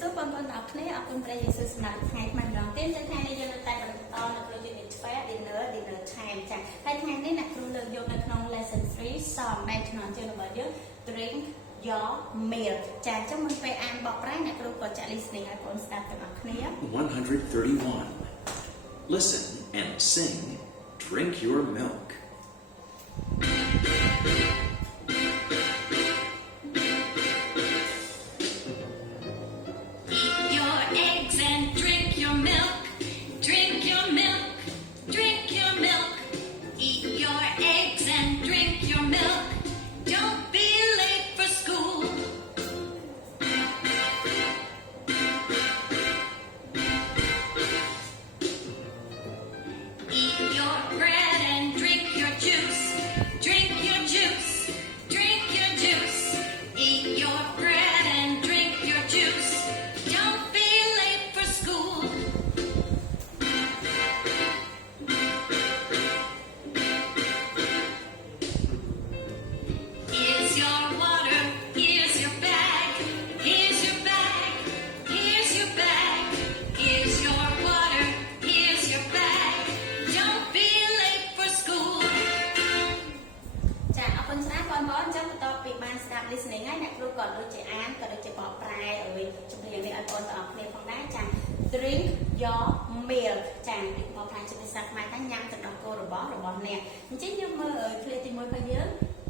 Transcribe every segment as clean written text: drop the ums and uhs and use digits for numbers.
số con học này ở con trai Jesus là ngày mình đầu tiên trên hai này dân tay bằng to là tôi unit 5 dinner time chẳng hai tháng này là luôn được dùng được trong lesson 3 song này cho nó chưa được bao drink your milk chẳng cho mình phải ăn bọc rác này luôn có trả listening ở con start từ học này 131. Listen and sing. Drink your milk. Eat your eggs and drink your milk. Drink your milk. Drink your milk. Eat your eggs and drink your milk. Don't be late for school. Eat your bread and drink your juice. Drink your juice. Drink your juice. Eat your bread and drink your juice. Don't be late for school. Here's your water. Here's your bag. Here's your bag. Here's your bag. Here's your water. Here's your bag. Don't be late for school. chẳng ở con sáng con bón chắc tôi bị ban start listening ngay nè luôn còn đôi chị án còn đôi chị bỏ prai ở bên trong thời gian con học này phong đá chẳng drink your milk chẳng bị bỏ prai cho nên sáng mai ta nhang từ đầu cô rồi bỏ nè chính như mơ ở play thì mới phải nhớ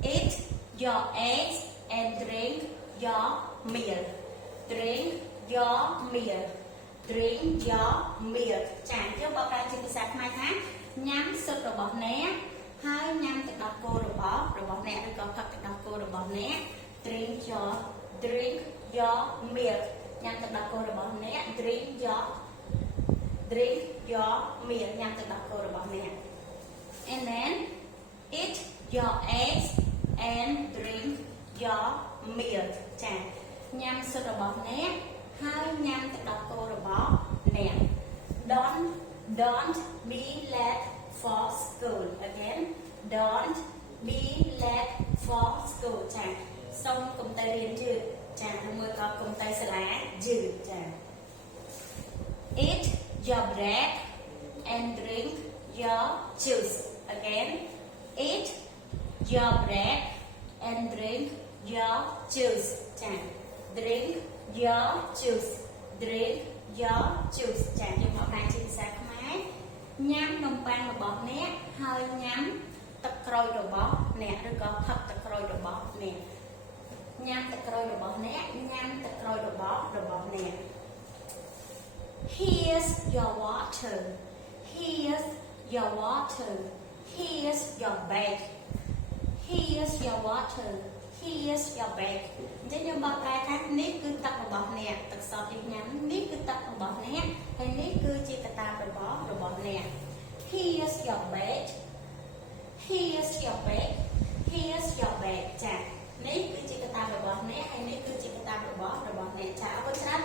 eat your eggs and drink your milk drink your milk drink your milk chẳng chứ bỏ prai cho nên sáng mai tháng nhắm sụp rồi bỏ nè hai nhắm từ đầu cô rồi bỏ nè rồi còn thật từ đầu cô rồi bỏ nè drink your milk nhắm từ đầu cô rồi bỏ nè drink your milk nhắm từ đầu cô rồi bỏ nè and then eat your eggs and drink your milk chà nhắm sơ rồi bỏ nè hai nhắm từ đầu cô rồi bỏ nè don't be late for school again don't be late for school chà xong cùng tay liền chữ chà hôm mới có cùng tay sẽ lá chữ chà eat your bread and drink your juice again eat your bread and drink your juice chà drink your juice drink your juice chà nhưng họ đang chia sẻ máy nhắm nông pan rồi bỏ nè hơi nhắm tập rồi rồi bỏ nè rồi có thật tập rồi rồi bỏ nè nhắm tập rồi rồi bỏ nè nhắm tập rồi rồi bỏ nè here's your water here's your water here's your bag here's your water here's your bag chứ nhưng bao tay khác nít cứ tập rồi bỏ nè tập sọt đi nhắm nít cứ tập rồi bỏ nè hay nít cứ chia cà ta rồi bỏ nè here's your bag here's your bag here's your bag chà nít cứ chia cà ta rồi bỏ nè hay nít cứ chia cà ta rồi bỏ nè chà con sáng